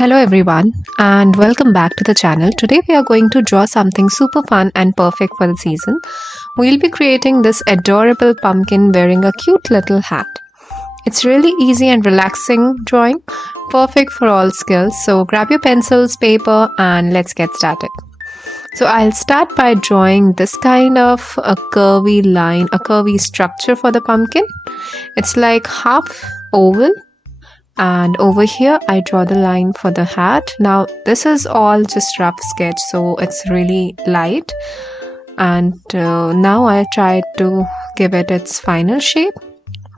Hello everyone and welcome back to the channel. Today we are going to draw something super fun and perfect for the season. We'll be creating this adorable pumpkin wearing a cute little hat. It's really easy and relaxing drawing, perfect for all skills. So grab your pencils, paper and let's get started. So I'll start by drawing this kind of a curvy line, a curvy structure for the pumpkin. It's like half oval. And over here I draw the line for the hat. Now this is all just rough sketch, so it's really light, and now I'll try to give it its final shape.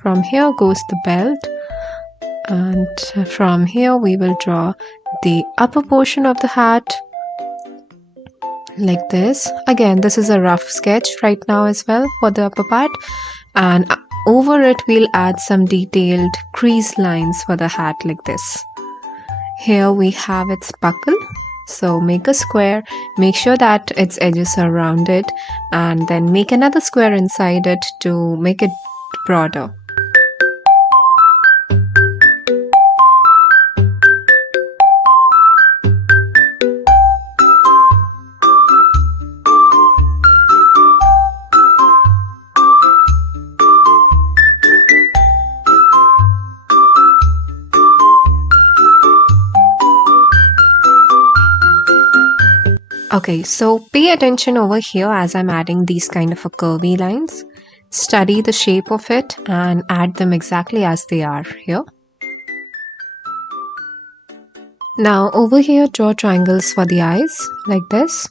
From here goes the belt, and from here we will draw the upper portion of the hat like this. Again, this is a rough sketch right now as well for the upper part, and over it we'll add some detailed crease lines for the hat like this. Here we have its buckle, so make a square, make sure that its edges are rounded, and then make another square inside it to make it broader. Okay, so pay attention over here as I'm adding these kind of a curvy lines. Study the shape of it and add them exactly as they are here. Now over here draw triangles for the eyes like this.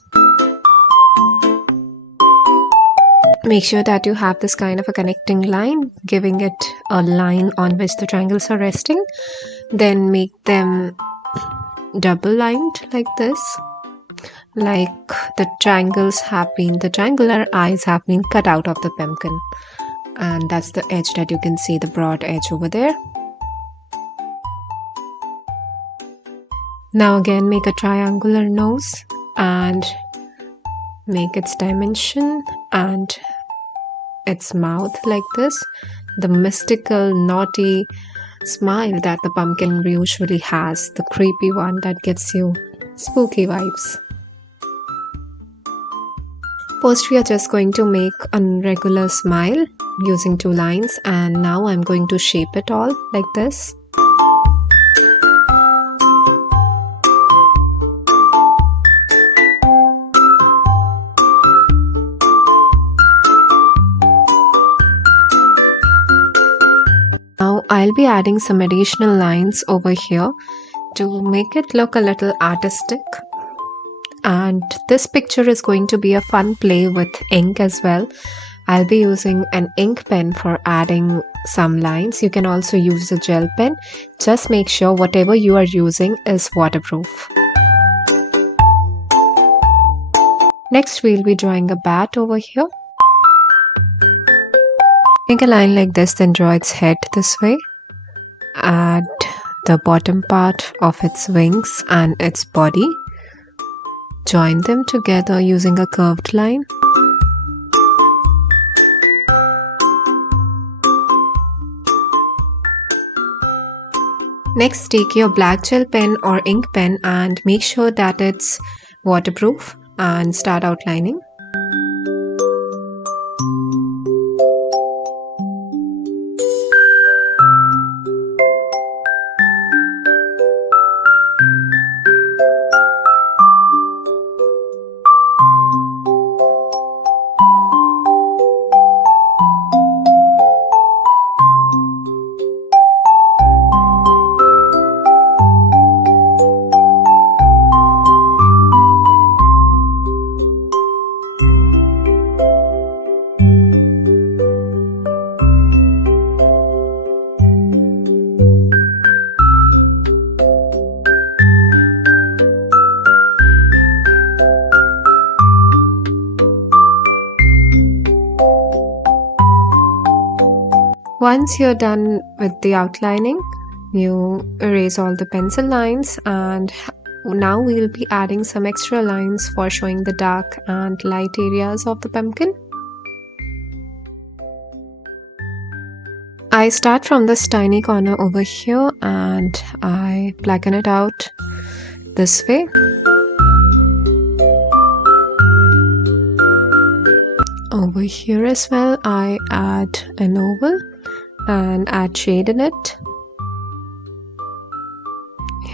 Make sure that you have this kind of a connecting line, giving it a line on which the triangles are resting. Then make them double lined like this. Like the triangular eyes have been cut out of the pumpkin, and that's the edge that you can see, the broad edge over there. Now again make a triangular nose and make its dimension and its mouth like this, the mystical naughty smile that the pumpkin usually has, the creepy one that gives you spooky vibes. First we are just going to make a regular smile using two lines, and now I'm going to shape it all like this. Now I'll be adding some additional lines over here to make it look a little artistic. And this picture is going to be a fun play with ink as well. I'll be using an ink pen for adding some lines. You can also use a gel pen. Just make sure whatever you are using is waterproof. Next we'll be drawing a bat over here. Make a line like this, then draw its head this way. Add the bottom part of its wings and its body. Join them together using a curved line. Next, take your black gel pen or ink pen and make sure that it's waterproof and start outlining. Once you're done with the outlining, you erase all the pencil lines, and now we'll be adding some extra lines for showing the dark and light areas of the pumpkin. I start from this tiny corner over here and I blacken it out this way. Over here as well, I add an oval and add shade in it.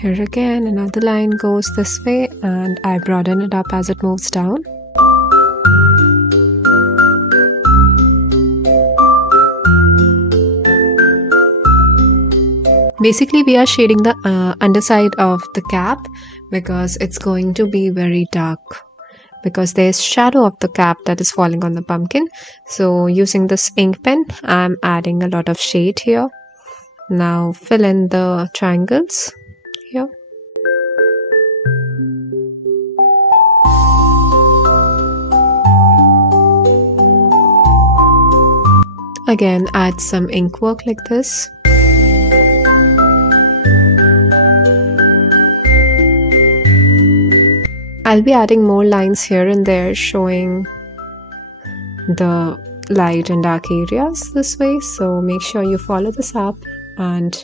Here again, another line goes this way and I broaden it up as it moves down. Basically, we are shading the underside of the cap because it's going to be very dark, because there's shadow of the cap that is falling on the pumpkin. So using this ink pen, I'm adding a lot of shade here. Now fill in the triangles here. Again, add some ink work like this. I'll be adding more lines here and there showing the light and dark areas this way, so make sure you follow this up and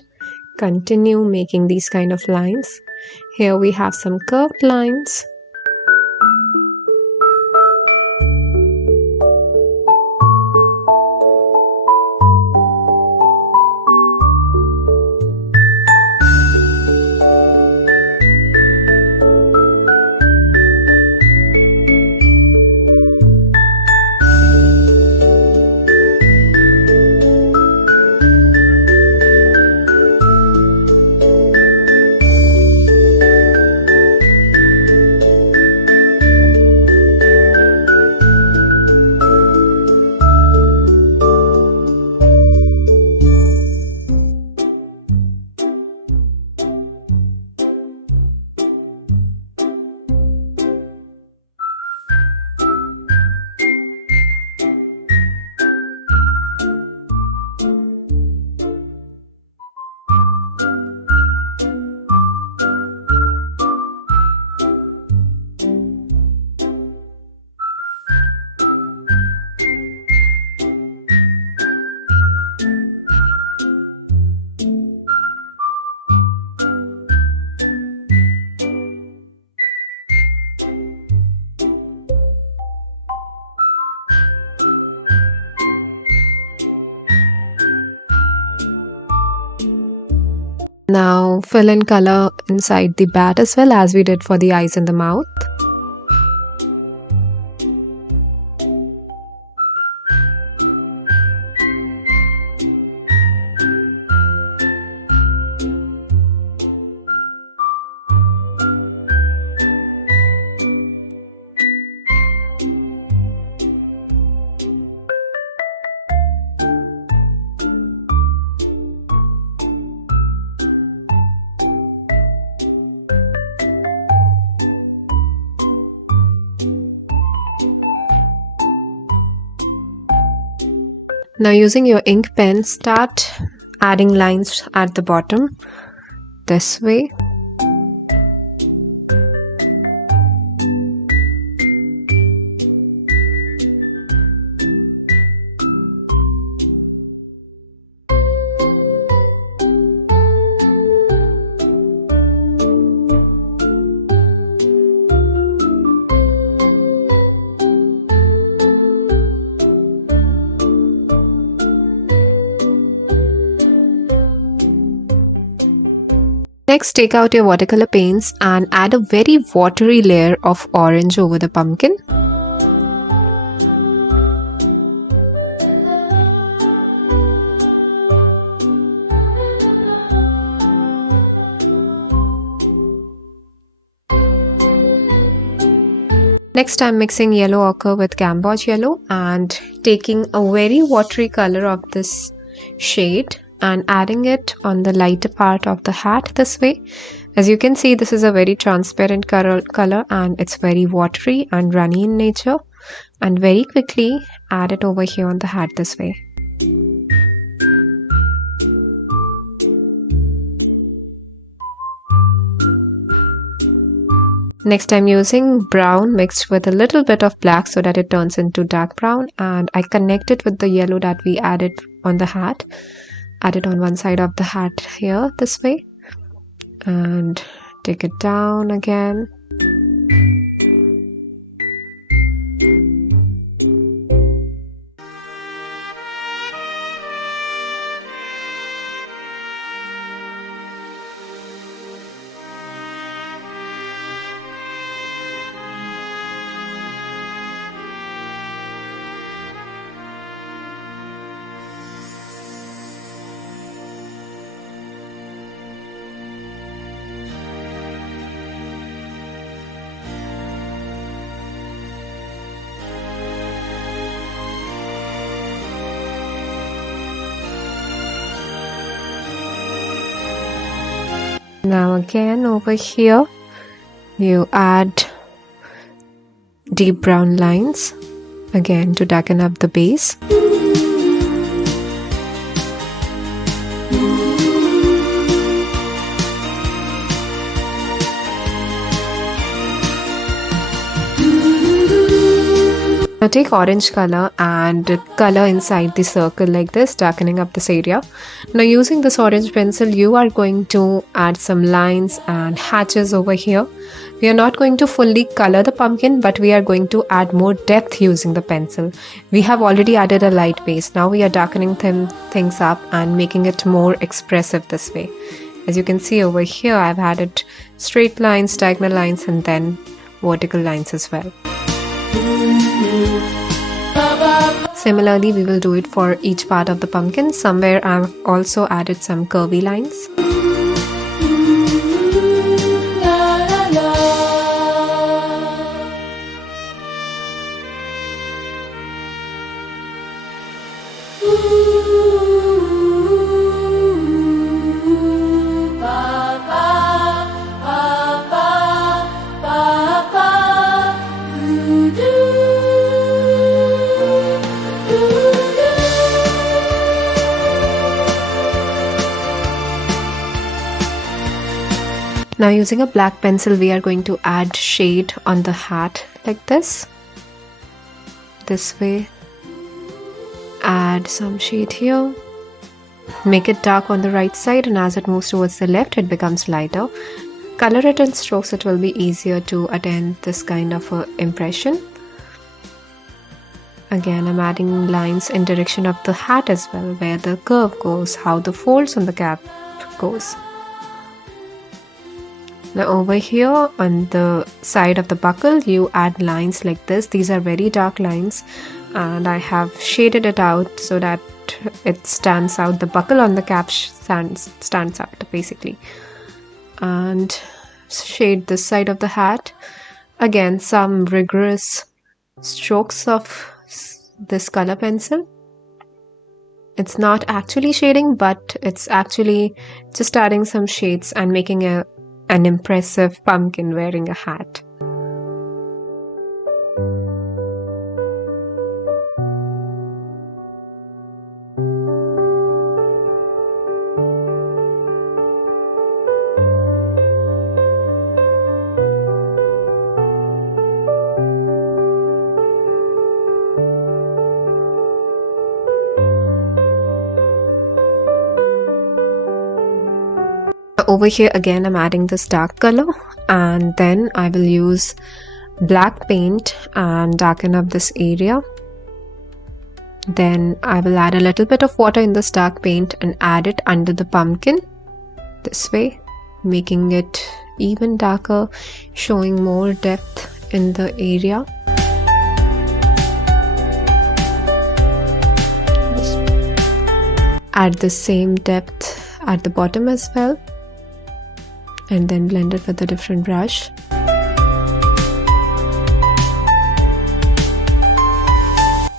continue making these kind of lines. Here we have some curved lines. Now fill in color inside the bat as well, as we did for the eyes and the mouth. Now using your ink pen, start adding lines at the bottom this way. Next, take out your watercolor paints and add a very watery layer of orange over the pumpkin. Next, I'm mixing yellow ochre with gamboge yellow and taking a very watery color of this shade and adding it on the lighter part of the hat this way. As you can see, this is a very transparent color and it's very watery and runny in nature, and very quickly add it over here on the hat this way. Next, I'm using brown mixed with a little bit of black so that it turns into dark brown, and I connect it with the yellow that we added on the hat. Add it on one side of the hat here this way and Take it down again. Now again over here, you add deep brown lines again to darken up the base. Now take orange color and color inside the circle like this, darkening up this area. Now using this orange pencil, you are going to add some lines and hatches over here. We are not going to fully color the pumpkin, but we are going to add more depth using the pencil. We have already added a light base. Now we are darkening things up and making it more expressive this way. As you can see over here, I've added straight lines, diagonal lines, and then vertical lines as well. Similarly, we will do it for each part of the pumpkin. Somewhere I've also added some curvy lines. Now using a black pencil, we are going to add shade on the hat like this way. Add some shade here. Make it dark on the right side, and as it moves towards the left, it becomes lighter. Color it in strokes, it will be easier to attain this kind of impression. Again, I'm adding lines in direction of the hat as well, where the curve goes, how the folds on the cap goes. Now over here on the side of the buckle, you add lines like this. These are very dark lines, and I have shaded it out so that it stands out. The buckle on the cap stands out basically. And shade this side of the hat. Again, some rigorous strokes of this color pencil. It's not actually shading, but it's actually just adding some shades and making an impressive pumpkin wearing a hat. Over here again, I'm adding this dark color, and then I will use black paint and darken up this area. Then I will add a little bit of water in this dark paint and add it under the pumpkin this way, making it even darker, showing more depth in the area. Add the same depth at the bottom as well, and then blend it with a different brush.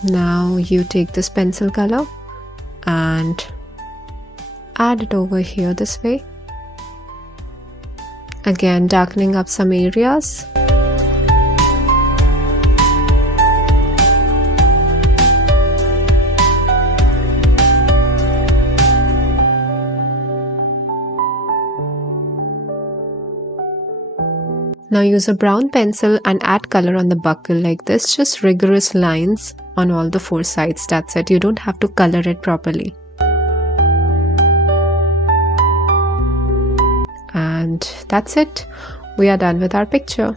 Now you take this pencil color and add it over here this way. Again, darkening up some areas. Now use a brown pencil and add color on the buckle like this, just rigorous lines on all the four sides. That's it. You don't have to color it properly. And that's it. We are done with our picture.